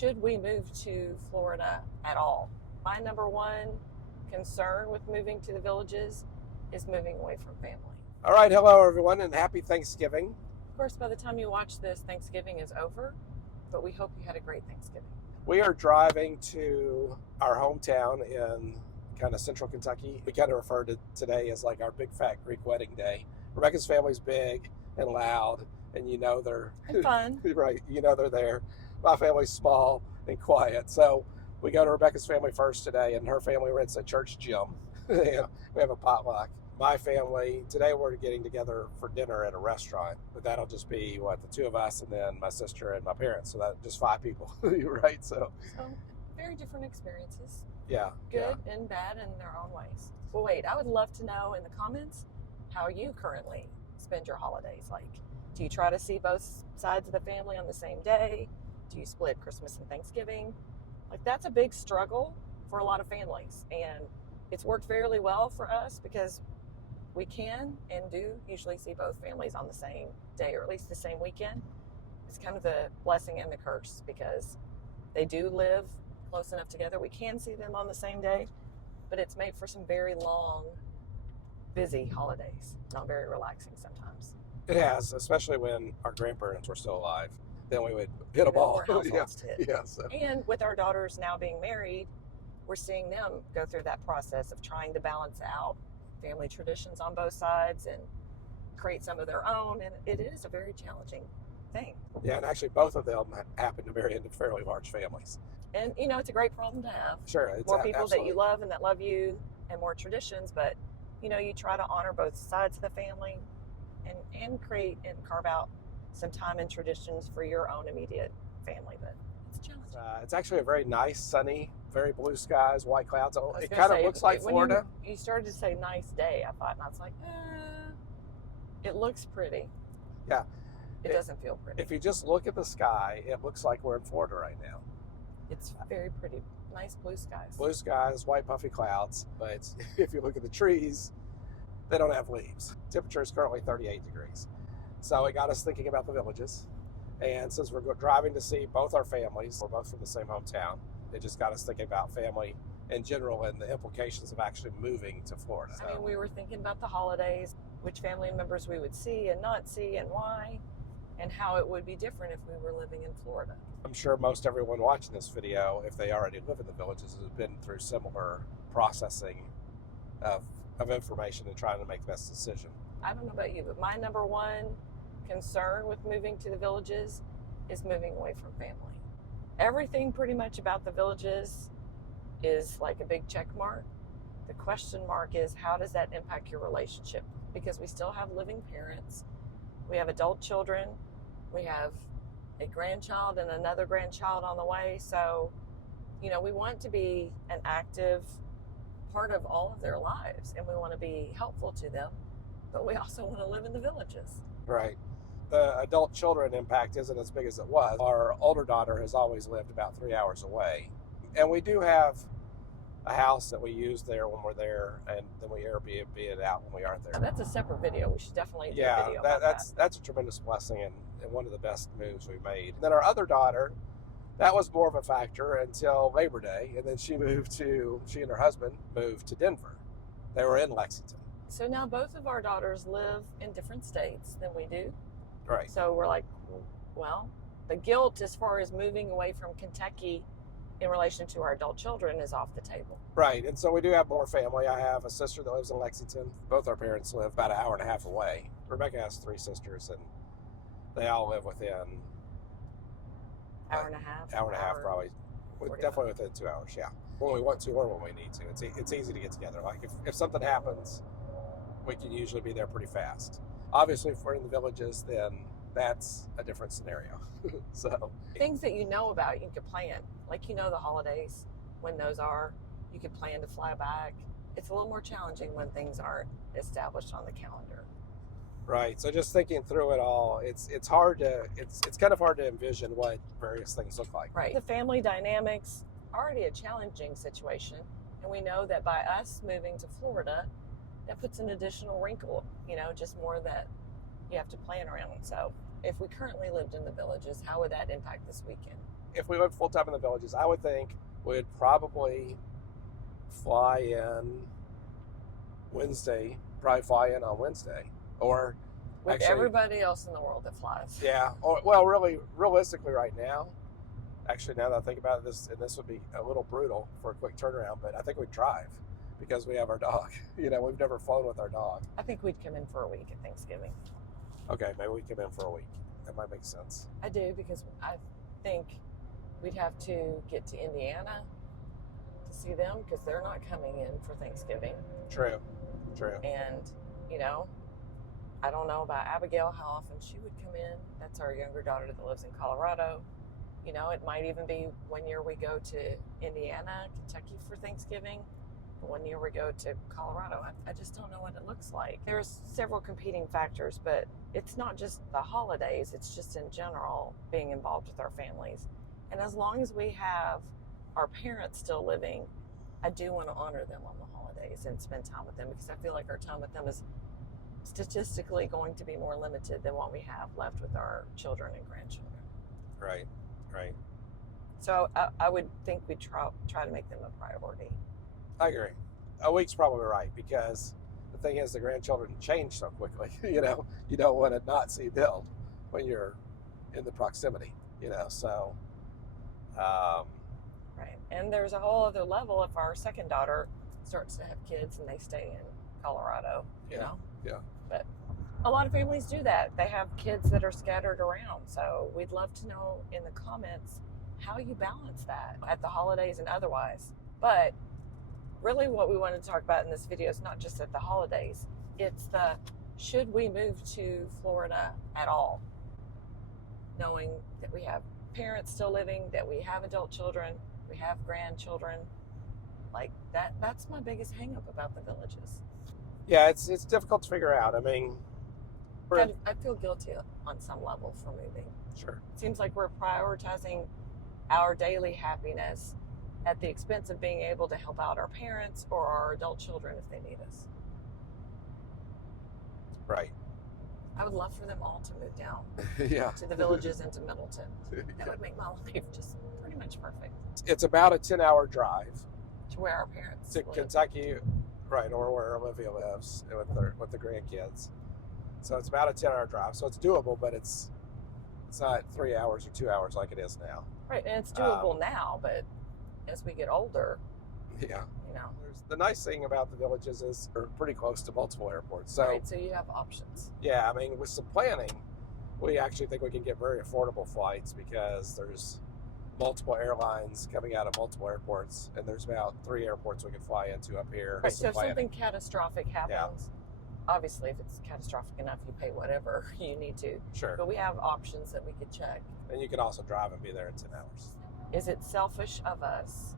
should we move to Florida at all? My number one concern with moving to the villages is moving away from family. All right, hello everyone, and happy Thanksgiving. Of course, by the time you watch this, Thanksgiving is over, but we hope you had a great Thanksgiving. We are driving to our hometown in kind of central Kentucky. We kind of refer to today as like our big fat Greek wedding day. Rebecca's family's big and loud, and they're And fun. right, they're there. My family's small and quiet. So we go to Rebecca's family first today, and her family rents a church gym. And we have a potluck. My family, today we're getting together for dinner at a restaurant, but that'll just be, the two of us and then my sister and my parents. So that's just 5 people, right? So very different experiences. Yeah. Good and bad in their own ways. Well, wait, I would love to know in the comments how you currently spend your holidays. Like, do you try to see both sides of the family on the same day? Do you split Christmas and Thanksgiving? Like, that's a big struggle for a lot of families. And it's worked fairly well for us because we can and do usually see both families on the same day, or at least the same weekend. It's kind of the blessing and the curse because they do live close enough together. We can see them on the same day, but it's made for some very long, busy holidays. Not very relaxing sometimes. It has, especially when our grandparents were still alive. Then we would hit a ball. And with our daughters now being married, we're seeing them go through that process of trying to balance out family traditions on both sides and create some of their own, and it is a very challenging thing. Yeah, and actually both of them happen to marry into fairly large families. And it's a great problem to have. Sure, it's more people absolutely. that you love and that love you, and more traditions, but you try to honor both sides of the family and create and carve out some time and traditions for your own immediate family, but it's challenging. It's actually a very nice, sunny, very blue skies, white clouds. It kind of looks like Florida. You started to say nice day, I thought, and I was like, it looks pretty. Yeah. It doesn't feel pretty. If you just look at the sky, it looks like we're in Florida right now. It's very pretty. Nice blue skies. Blue skies, white puffy clouds, but if you look at the trees, they don't have leaves. Temperature is currently 38 degrees. So it got us thinking about the villages. And since we're driving to see both our families, we're both from the same hometown, it just got us thinking about family in general and the implications of actually moving to Florida. I mean, we were thinking about the holidays, which family members we would see and not see, and why, and how it would be different if we were living in Florida. I'm sure most everyone watching this video, if they already live in the villages, has been through similar processing of information and trying to make the best decision. I don't know about you, but my number one concern with moving to the villages is moving away from family. Everything pretty much about the villages is like a big check mark. The question mark is, how does that impact your relationship? Because we still have living parents. We have adult children. We have a grandchild and another grandchild on the way. So, we want to be an active part of all of their lives, and we want to be helpful to them, but we also want to live in the villages. Right. The adult children impact isn't as big as it was. Our older daughter has always lived about 3 hours away. And we do have a house that we use there when we're there, and then we Airbnb it out when we aren't there. That's a separate video. We should definitely do a video about that. That's a tremendous blessing and one of the best moves we made. And then our other daughter, that was more of a factor until Labor Day, and then she and her husband moved to Denver. They were in Lexington. So now both of our daughters live in different states than we do. Right. So we're like, well, the guilt as far as moving away from Kentucky in relation to our adult children is off the table. Right. And so we do have more family. I have a sister that lives in Lexington. Both our parents live about an hour and a half away. Rebecca has 3 sisters, and they all live within hour and a half, probably. Definitely within 2 hours, yeah. When we want to or when we need to. It's easy to get together. Like if something happens, we can usually be there pretty fast. Obviously, if we're in the villages, then that's a different scenario. So things that you know about, you could plan. Like the holidays, when those are, you could plan to fly back. It's a little more challenging when things aren't established on the calendar. Right. So just thinking through it all, it's kind of hard to envision what various things look like. Right. The family dynamics already a challenging situation, and we know that by us moving to Florida, that puts an additional wrinkle, just more that you have to plan around. So if we currently lived in the villages, how would that impact this weekend? if we lived full time in the villages, I would think we'd probably fly in Wednesday, probably fly in on Wednesday. Or With actually, everybody else in the world that flies. yeah. Or, well, really, realistically, right now, actually, now that I think about it, this would be a little brutal for a quick turnaround, but I think we'd drive because we have our dog. You know, we've never flown with our dog. I think we'd come in for a week at Thanksgiving. Okay, maybe we come in for a week. That might make sense. I do, because I think we'd have to get to Indiana to see them, because they're not coming in for Thanksgiving. True. And, you know, I don't know about Abigail, how often she would come in. That's our younger daughter that lives in Colorado. You know, it might even be one year we go to Indiana, Kentucky for Thanksgiving. One year we go to Colorado. I just don't know what it looks like. There's several competing factors, but it's not just the holidays. It's just in general being involved with our families. And as long as we have our parents still living, I do want to honor them on the holidays and spend time with them, because I feel like our time with them is statistically going to be more limited than what we have left with our children and grandchildren. Right. So I would think we'd try to make them a priority. I agree. A week's probably right, because the thing is, the grandchildren change so quickly. You know, you don't want to not see them when you're in the proximity. You know, so. Right. And there's a whole other level if our second daughter starts to have kids and they stay in Colorado. You know. Yeah. But a lot of families do that. They have kids that are scattered around. So we'd love to know in the comments how you balance that at the holidays and otherwise. But really what we want to talk about in this video is not just at the holidays. It's the, should we move to Florida at all? Knowing that we have parents still living, that we have adult children, we have grandchildren. Like that's my biggest hang up about the villages. Yeah, it's difficult to figure out. I mean, I feel guilty on some level for moving. Sure. It seems like we're prioritizing our daily happiness at the expense of being able to help out our parents or our adult children if they need us. Right. I would love for them all to move down Yeah. to the villages and to Middleton. That Yeah. would make my life just pretty much perfect. It's about a 10-hour drive To where our parents to live. Kentucky, right, or where Olivia lives with the grandkids. So it's about a 10-hour drive. So it's doable, but it's not 3 hours or 2 hours like it is now. Right, and it's doable now, but as we get older, Yeah. you know. The nice thing about the villages is they're pretty close to multiple airports. So, Right, so you have options. yeah, I mean, with some planning, we actually think we can get very affordable flights, because there's multiple airlines coming out of multiple airports, and there's about 3 airports we can fly into up here. Right, so if something catastrophic happens, Yeah. obviously if it's catastrophic enough, you pay whatever you need to. Sure. But we have options that we could check. And you can also drive and be there in 10 hours. Is it selfish of us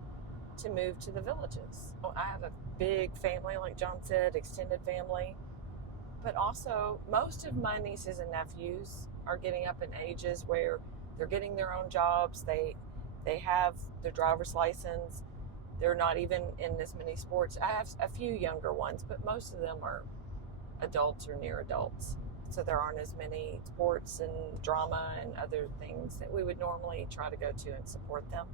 to move to the villages? Well, I have a big family, like John said, extended family. But also, most of my nieces and nephews are getting up in ages where they're getting their own jobs. They have their driver's license. They're not even in as many sports. I have a few younger ones, but most of them are adults or near adults. So there aren't as many sports and drama and other things that we would normally try to go to and support them.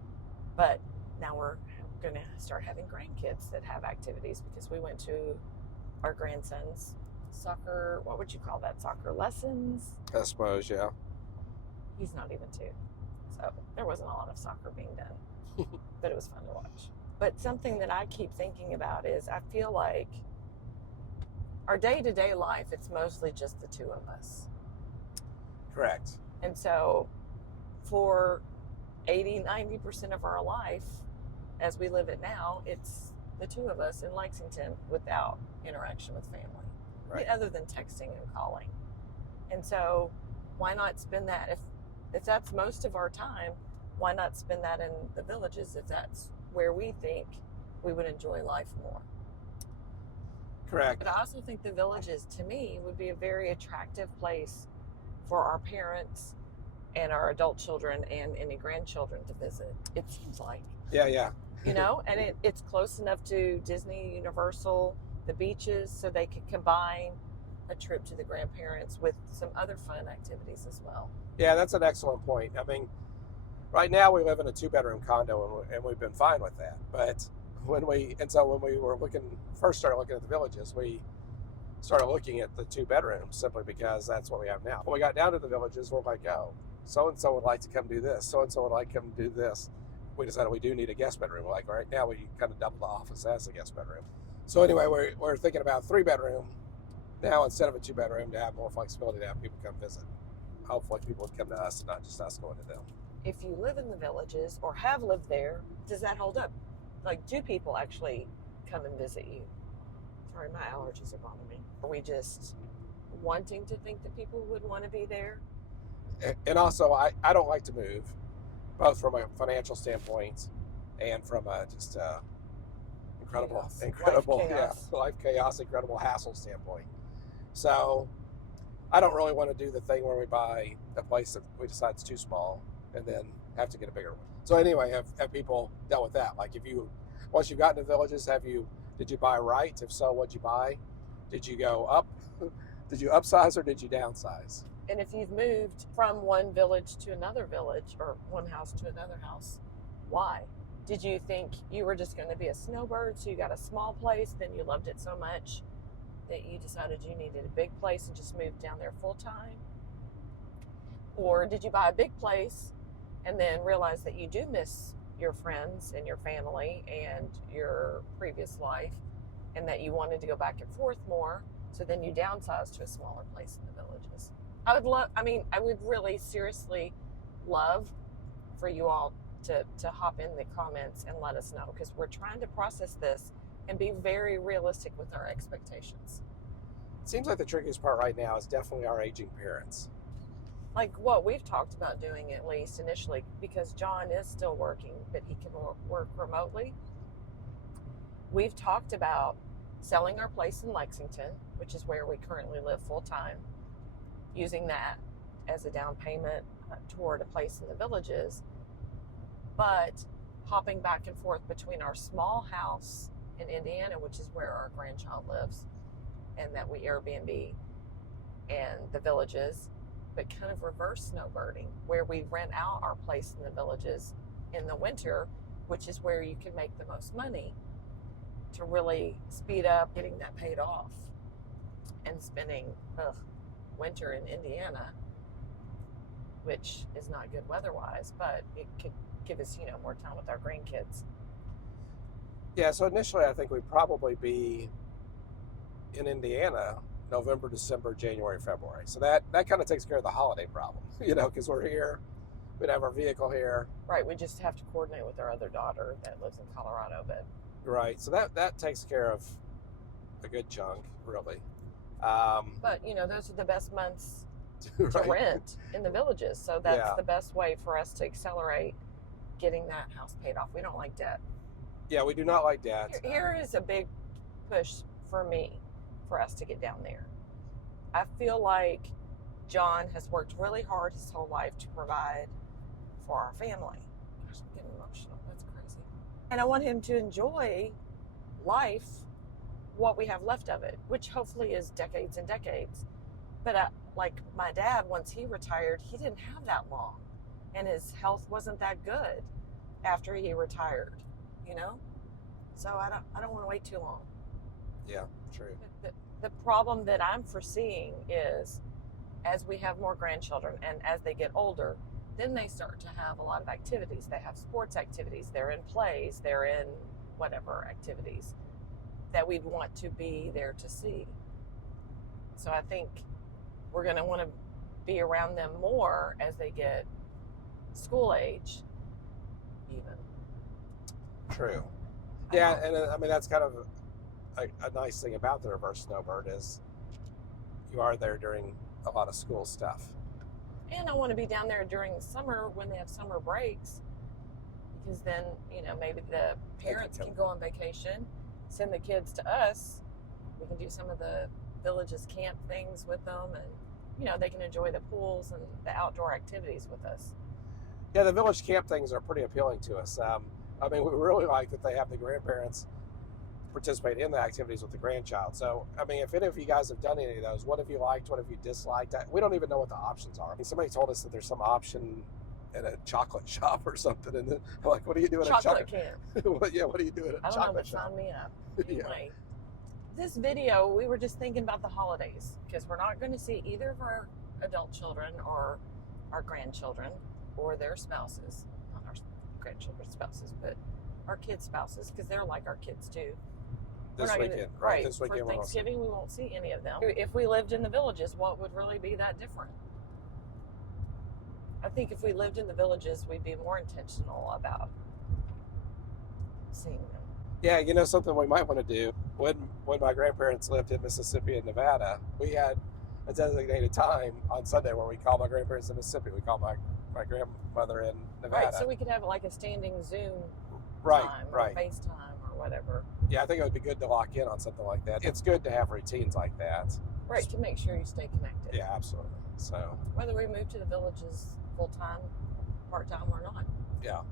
But now we're going to start having grandkids that have activities, because we went to our grandson's soccer, what would you call that, soccer lessons? I suppose, yeah. He's not even 2. So there wasn't a lot of soccer being done, but it was fun to watch. But something that I keep thinking about is I feel like our day-to-day life, it's mostly just the 2 of us. Correct. And so for 80-90% of our life, as we live it now, it's the 2 of us in Lexington without interaction with family, Right. other than texting and calling. And so why not spend that, if that's most of our time, why not spend that in the villages if that's where we think we would enjoy life more? Correct. But I also think the villages, to me, would be a very attractive place for our parents and our adult children and any grandchildren to visit. It seems like, Yeah. you know, and it's close enough to Disney, Universal, the beaches, so they could combine a trip to the grandparents with some other fun activities as well. Yeah, that's an excellent point. I mean, Right now, we live in a 2-bedroom condo, and we've been fine with that. But when we were first started looking at the villages, we started looking at the 2 bedrooms simply because that's what we have now. When we got down to the villages, we're like, oh, so and so would like to come do this. So and so would like to come do this. We decided we do need a guest bedroom. We're like, right now we kind of double the office as a guest bedroom. So anyway, we're thinking about 3-bedroom now instead of a 2-bedroom to have more flexibility to have people come visit. Hopefully people would come to us and not just us going to them. If you live in the villages or have lived there, does that hold up? Like, do people actually come and visit you? Sorry, my allergies are bothering me. Are we just wanting to think that people would want to be there? And also, I don't like to move, both from a financial standpoint and from a just incredible life chaos, incredible hassle standpoint. So I don't really want to do the thing where we buy a place that we decide is too small and then have to get a bigger one. So anyway, have people dealt with that? Like, once you've gotten to villages, did you buy right? If so, what'd you buy? Did you go up? Did you upsize or did you downsize? And if you've moved from one village to another village or one house to another house, why? Did you think you were just going to be a snowbird, so you got a small place, then you loved it so much that you decided you needed a big place and just moved down there full time? Or did you buy a big place and then realize that you do miss your friends and your family and your previous life and that you wanted to go back and forth more, so then you downsized to a smaller place in the villages? I would really seriously love for you all to hop in the comments and let us know, because we're trying to process this and be very realistic with our expectations. It seems like the trickiest part right now is definitely our aging parents. Like what we've talked about doing, at least initially, because John is still working, but he can work remotely. We've talked about selling our place in Lexington, which is where we currently live full time, using that as a down payment toward a place in the villages, but hopping back and forth between our small house in Indiana, which is where our grandchild lives, and that we Airbnb, and the villages, but kind of reverse snowbirding, where we rent out our place in the villages in the winter, which is where you can make the most money, to really speed up getting that paid off and spending winter in Indiana, which is not good weather-wise, but it could give us, more time with our grandkids. Yeah, so initially I think we'd probably be in Indiana November, December, January, February. So that kind of takes care of the holiday problem, because we're here, we'd have our vehicle here. Right, we just have to coordinate with our other daughter that lives in Colorado, but... Right, so that takes care of a good chunk, really. But, those are the best months to rent in the villages, so that's the best way for us to accelerate getting that house paid off. We don't like debt. Yeah, we do not like debt. Here is a big push for me, for us to get down there. I feel like John has worked really hard his whole life to provide for our family. Gosh, I'm getting emotional. That's crazy. And I want him to enjoy life, what we have left of it, which hopefully is decades and decades. But like my dad, once he retired, he didn't have that long, and his health wasn't that good after he retired, So I don't want to wait too long. Yeah, true. The problem that I'm foreseeing is, as we have more grandchildren and as they get older, then they start to have a lot of activities. They have sports activities, they're in plays, they're in whatever activities that we'd want to be there to see. So I think we're going to want to be around them more as they get school age, even. True. Yeah, and that's kind of a nice thing about the reverse snowbird is you are there during a lot of school stuff. And I want to be down there during the summer when they have summer breaks, because then, maybe the parents can go on vacation, send the kids to us. We can do some of the villages camp things with them, and, they can enjoy the pools and the outdoor activities with us. Yeah, the village camp things are pretty appealing to us. We really like that they have the grandparents participate in the activities with the grandchild. So, if any of you guys have done any of those, what have you liked? What have you disliked? We don't even know what the options are. Somebody told us that there's some option at a chocolate shop or something, and then I'm like, what are you doing Chocolate at a camp. chocolate? Yeah, what are you doing at I a don't know, chocolate but shop? sign me up. Yeah. Anyway, this video, we were just thinking about the holidays because we're not going to see either of our adult children or our grandchildren or their spouses. Not our grandchildren's spouses, but our kids' spouses, because they're like our kids too. This weekend, right? This weekend, for Thanksgiving, we won't see any of them. If we lived in the villages, what would really be that different? I think if we lived in the villages, we'd be more intentional about seeing them. Yeah, you know, something we might want to do. When my grandparents lived in Mississippi and Nevada, we had a designated time on Sunday where we call my grandparents in Mississippi. We call my grandmother in Nevada. Right, so we could have like a standing Zoom right, time right. or FaceTime or whatever. Yeah, I think it would be good to lock in on something like that. It's good to have routines like that. Right, to make sure you stay connected. Yeah, absolutely. So whether we move to the villages full-time, part-time or not. Yeah.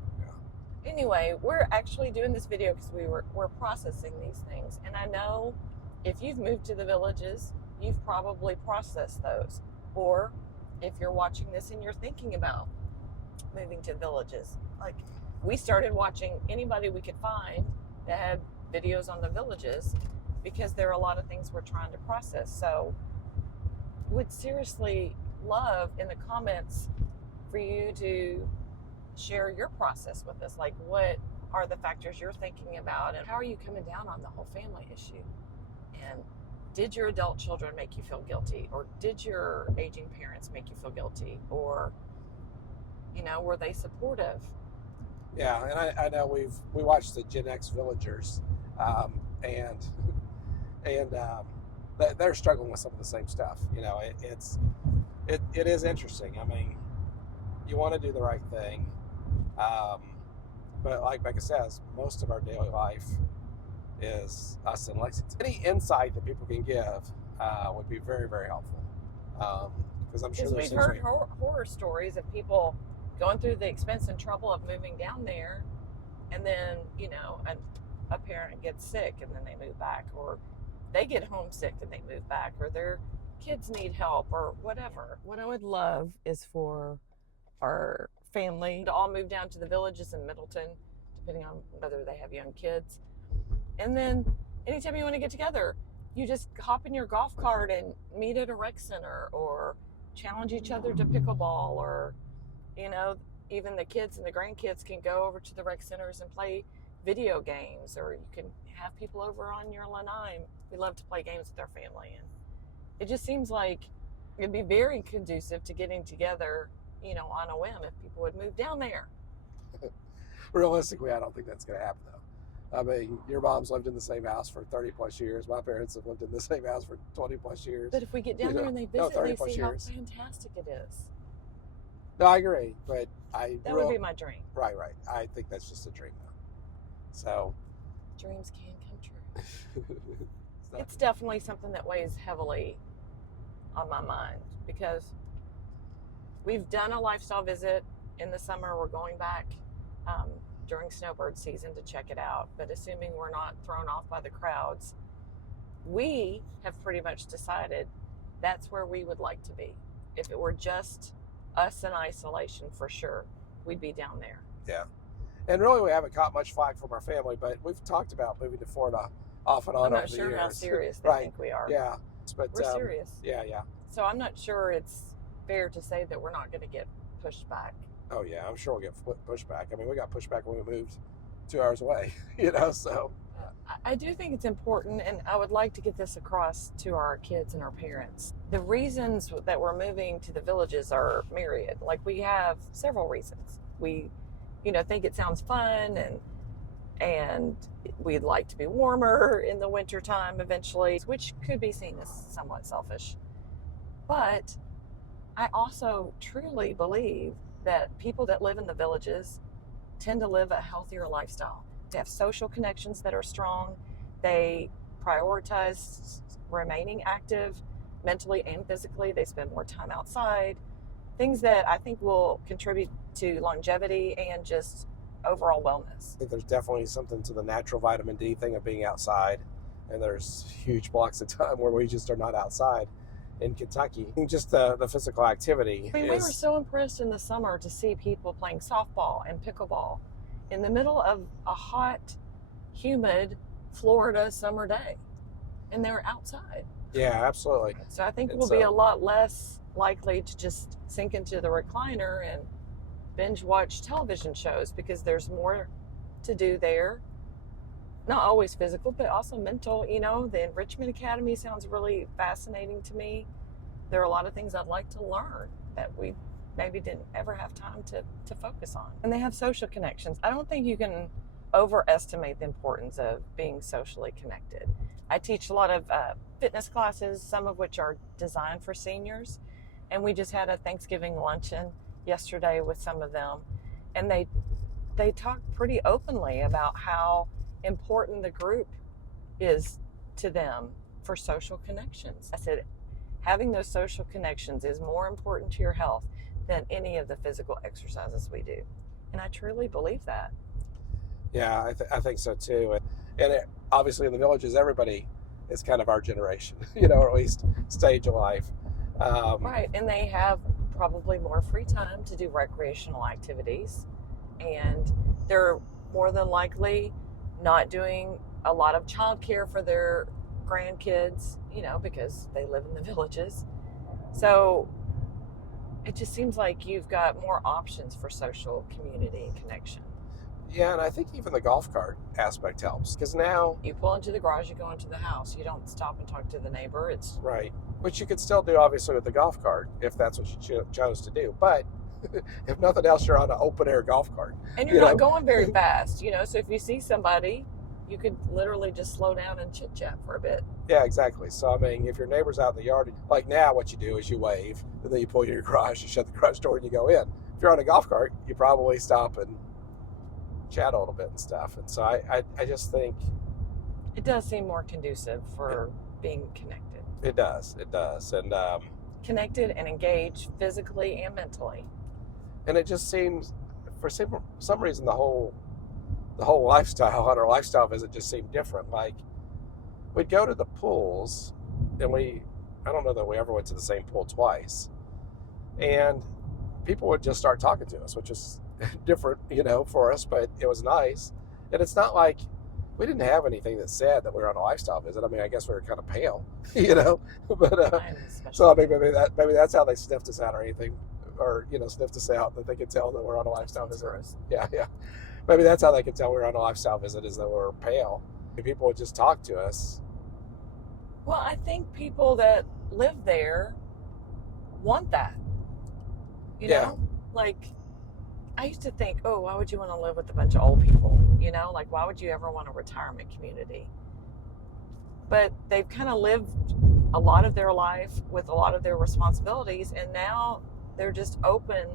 Anyway, we're actually doing this video because we're processing these things. And I know if you've moved to the villages, you've probably processed those. Or if you're watching this and you're thinking about moving to villages. Like, we started watching anybody we could find that had videos on the villages because there are a lot of things we're trying to process. So would seriously love in the comments for you to share your process with us. Like, what are the factors you're thinking about, and how are you coming down on the whole family issue? And did your adult children make you feel guilty, or did your aging parents make you feel guilty, or were they supportive? Yeah, and I know we watched the Gen X Villagers, and they're struggling with some of the same stuff. It is interesting. I mean, you want to do the right thing, but like Becca says, most of our daily life is us in Lexington. Any insight that people can give would be very, very helpful, because I'm sure we've heard horror stories of people going through the expense and trouble of moving down there, and then a parent gets sick and then they move back, or they get homesick and they move back, or their kids need help or whatever. What I would love is for our family to all move down to the villages in Middleton, depending on whether they have young kids. And then anytime you want to get together, you just hop in your golf cart and meet at a rec center, or challenge each other to pickleball, or even the kids and the grandkids can go over to the rec centers and play video games, or you can have people over on your lanai. We love to play games with our family, and it just seems like it'd be very conducive to getting together on a whim if people would move down there. Realistically, I don't think that's going to happen, though. I mean, your mom's lived in the same house for 30 plus years. My parents have lived in the same house for 20 plus years. But if we get down there and they visit, they see how fantastic it is. No, I agree, but that would be my dream. Right. I think that's just a dream, though. So dreams can come true. It's definitely something that weighs heavily on my mind, because we've done a lifestyle visit in the summer. We're going back during snowbird season to check it out. But assuming we're not thrown off by the crowds, we have pretty much decided that's where we would like to be. If it were just us in isolation, for sure, we'd be down there. Yeah. And really, we haven't caught much flack from our family, but we've talked about moving to Florida off and on over the years. I'm not sure how serious they think we are. Yeah. But we're serious. Yeah. So I'm not sure it's fair to say that we're not going to get pushed back. Oh, yeah. I'm sure we'll get pushback. I mean, we got pushback when we moved 2 hours away, so. I do think it's important, and I would like to get this across to our kids and our parents. The reasons that we're moving to the villages are myriad. Like, we have several reasons. We, think it sounds fun, and we'd like to be warmer in the wintertime eventually, which could be seen as somewhat selfish. But I also truly believe that people that live in the villages tend to live a healthier lifestyle. They have social connections that are strong. They prioritize remaining active mentally and physically. They spend more time outside. Things that I think will contribute to longevity and just overall wellness. I think there's definitely something to the natural vitamin D thing of being outside. And there's huge blocks of time where we just are not outside. in Kentucky. Just the physical activity. I mean, we were so impressed in the summer to see people playing softball and pickleball in the middle of a hot, humid Florida summer day. And they're outside. Yeah, absolutely. So I think we'll be a lot less likely to just sink into the recliner and binge watch television shows because there's more to do there. Not always physical, but also mental. You know, the Enrichment Academy sounds really fascinating to me. There are a lot of things I'd like to learn that we maybe didn't ever have time to focus on. And they have social connections. I don't think you can overestimate the importance of being socially connected. I teach a lot of fitness classes, some of which are designed for seniors. And we just had a Thanksgiving luncheon yesterday with some of them. And they talk pretty openly about how important the group is to them for social connections. I said, having those social connections is more important to your health than any of the physical exercises we do. And I truly believe that. Yeah, I think so too. And obviously in the villages, everybody is kind of our generation, you know, or at least stage of life. Right, and they have probably more free time to do recreational activities. And they're more than likely not doing a lot of childcare for their grandkids, you know, because they live in the villages. So it just seems like you've got more options for social community and connection. Yeah, and I think even the golf cart aspect helps because now you pull into the garage, you go into the house. You don't stop and talk to the neighbor. It's right, which you could still do obviously with the golf cart if that's what you chose to do. But if nothing else, you're on an open air golf cart, and you're not going very fast, you know. So if you see somebody, you could literally just slow down and chit chat for a bit. Yeah, exactly. So I mean, if your neighbor's out in the yard, like now, what you do is you wave, and then you pull your garage, you shut the garage door, and you go in. If you're on a golf cart, you probably stop and chat a little bit and stuff. And so I just think it does seem more conducive for being connected. It does, and connected and engaged physically and mentally. And it just seems, for some reason, the whole lifestyle on our lifestyle visit just seemed different. Like we'd go to the pools, and I don't know that we ever went to the same pool twice, and people would just start talking to us, which is different, you know, for us, but it was nice. And it's not like we didn't have anything that said that we were on a lifestyle visit. I mean, I guess we were kind of pale, you know, but so I mean, maybe that's how they sniffed us out or anything, or you know, sniffed us out, that they could tell that we're on a lifestyle visit. Yeah. Maybe that's how they could tell we were on a lifestyle visit, is that we're pale. And people would just talk to us. Well, I think people that live there want that. You know, like I used to think, oh, why would you want to live with a bunch of old people? You know, like why would you ever want a retirement community? But they've kind of lived a lot of their life with a lot of their responsibilities, and now they're just open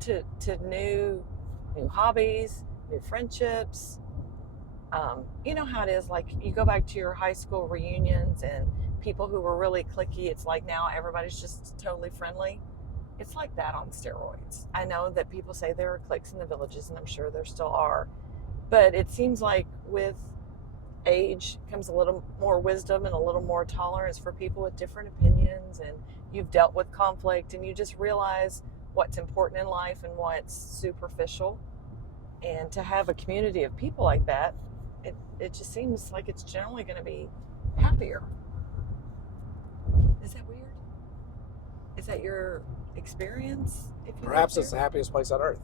to new hobbies, new friendships. You know how it is, like you go back to your high school reunions and people who were really cliquey, it's like now everybody's just totally friendly. It's like that on steroids. I know that people say there are cliques in the villages, and I'm sure there still are. But it seems like with age comes a little more wisdom and a little more tolerance for people with different opinions, and you've dealt with conflict, and you just realize what's important in life and what's superficial. And to have a community of people like that, it just seems like it's generally going to be happier. Is that weird? Is that your experience? Perhaps it's the happiest place on earth.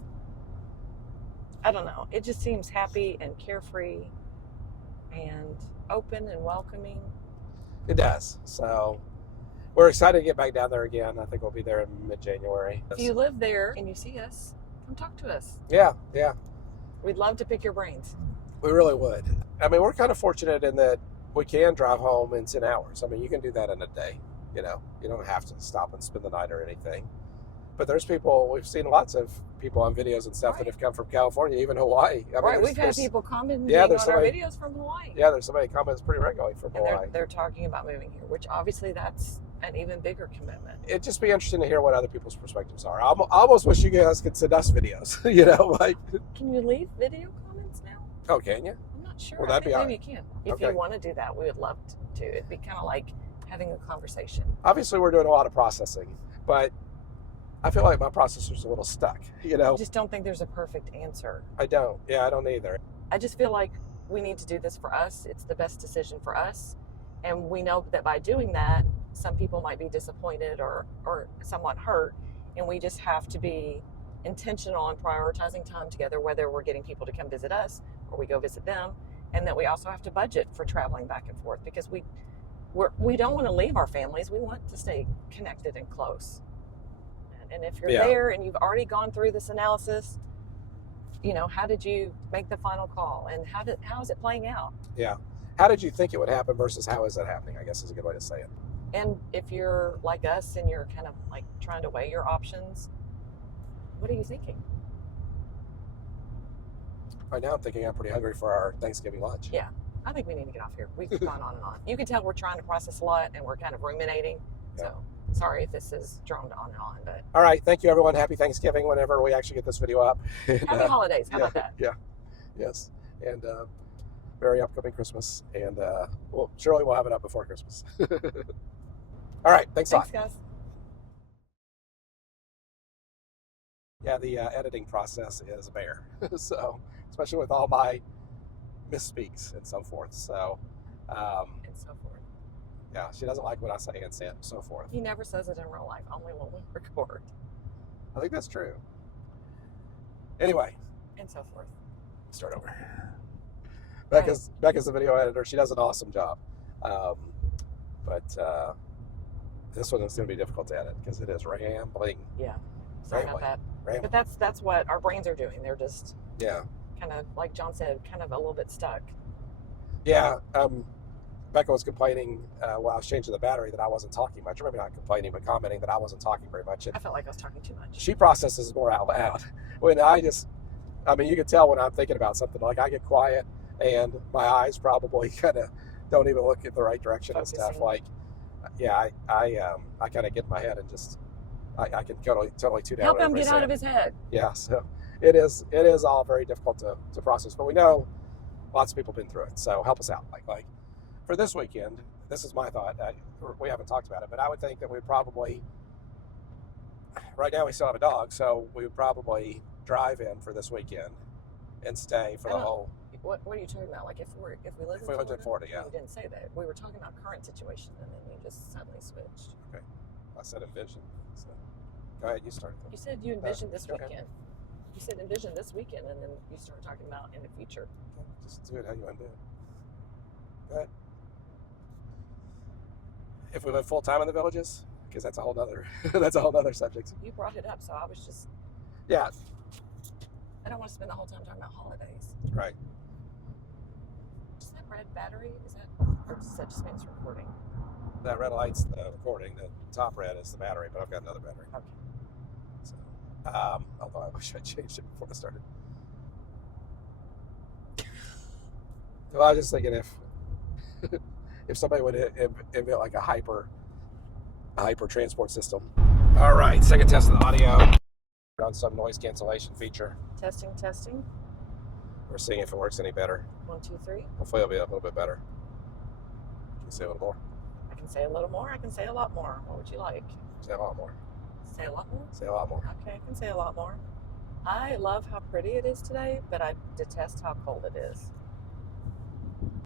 I don't know. It just seems happy and carefree and open and welcoming. It does. So we're excited to get back down there again. I think we'll be there in mid-January. If you live there and you see us, come talk to us. Yeah. We'd love to pick your brains. We really would. I mean, we're kind of fortunate in that we can drive home in 10 hours. I mean, you can do that in a day. You know, you don't have to stop and spend the night or anything. But there's people, we've seen lots of people on videos and stuff that have come from California, even Hawaii. I mean, we've had people commenting on our videos from Hawaii. Yeah, there's somebody comments pretty regularly from Hawaii. They're talking about moving here, which obviously that's an even bigger commitment. It'd just be interesting to hear what other people's perspectives are. I almost wish you guys could send us videos, you know, like. Can you leave video comments now? Oh, can you? I'm not sure. Well, that'd be maybe you can. If okay. you want to do that, we would love to. It'd be kind of like having a conversation. Obviously, we're doing a lot of processing, but I feel like my processor's a little stuck, I just don't think there's a perfect answer. I don't. Yeah, I don't either. I just feel like we need to do this for us. It's the best decision for us. And we know that by doing that, some people might be disappointed or somewhat hurt. And we just have to be intentional on prioritizing time together, whether we're getting people to come visit us or we go visit them. And that we also have to budget for traveling back and forth, because we don't want to leave our families. We want to stay connected and close. And if you're there and you've already gone through this analysis, how did you make the final call, and how is it playing out? Yeah. How did you think it would happen versus how is it happening, I guess is a good way to say it. And if you're like us and you're kind of like trying to weigh your options, what are you thinking? Right now I'm thinking I'm pretty hungry for our Thanksgiving lunch. Yeah. I think we need to get off here. We've gone on and on. You can tell we're trying to process a lot and we're kind of ruminating. Yeah. So sorry if this is droned on and on, but all right. Thank you, everyone. Happy Thanksgiving whenever we actually get this video up. happy holidays. How about that? Yeah. Yes. And very upcoming Christmas. And well, surely we'll have it up before Christmas. All right. Thanks a lot. Thanks, guys. Yeah, the editing process is a bear. So, especially with all my misspeaks and so forth. So, And so forth. yeah, she doesn't like what I say and so forth. He never says it in real life, only when we record. I think that's true. Anyway, And so forth. start over. Becca's the video editor. She does an awesome job. But this one is going to be difficult to edit because it is rambling. Yeah. Sorry about that. Rambling. But that's what our brains are doing. They're just Yeah. kind of, like John said, kind of a little bit stuck. Yeah. Becca was complaining while I was changing the battery that I wasn't talking much. Or maybe not complaining, but commenting that I wasn't talking very much. And I felt like I was talking too much. she processes more out loud. When you can tell when I'm thinking about something. Like I get quiet and my eyes probably kind of don't even look in the right direction and stuff. Like, yeah, I kind of get in my head and just I can totally tune out. Help him get out of his head. Yeah, so it is all very difficult to process, but we know lots of people have been through it. So help us out. Like for this weekend, this is my thought. We haven't talked about it, but I would think that we'd probably, right now we still have a dog, so we would probably drive in for this weekend and stay for the whole. What are you talking about? Like if we lived in Florida, yeah. You didn't say that. We were talking about current situation, and then you just suddenly switched. Okay, I said envision. So go ahead, you start. You said you envisioned this okay. weekend. You said envision this weekend, and then you started talking about in the future. Okay, just do it how you want to do it. Go ahead. If we live full time in the villages, because that's a whole nother subject. You brought it up, so I was just. Yeah. I don't want to spend the whole time talking about holidays. Right. Is that red battery? Or does that just mean it's recording? That red light's the recording. The top red is the battery, but I've got another battery. Okay. So, although I wish I changed it before I started. Well, I was just thinking if somebody would invent like a hyper transport system. All right, second test of the audio on some noise cancellation feature. Testing. We're seeing if it works any better. 1, 2, 3. Hopefully it'll be a little bit better. Can you say a little more? I can say a little more. I can say a lot more. What would you like? Say a lot more. Say a lot more? Say a lot more. Okay, I can say a lot more. I love how pretty it is today, but I detest how cold it is.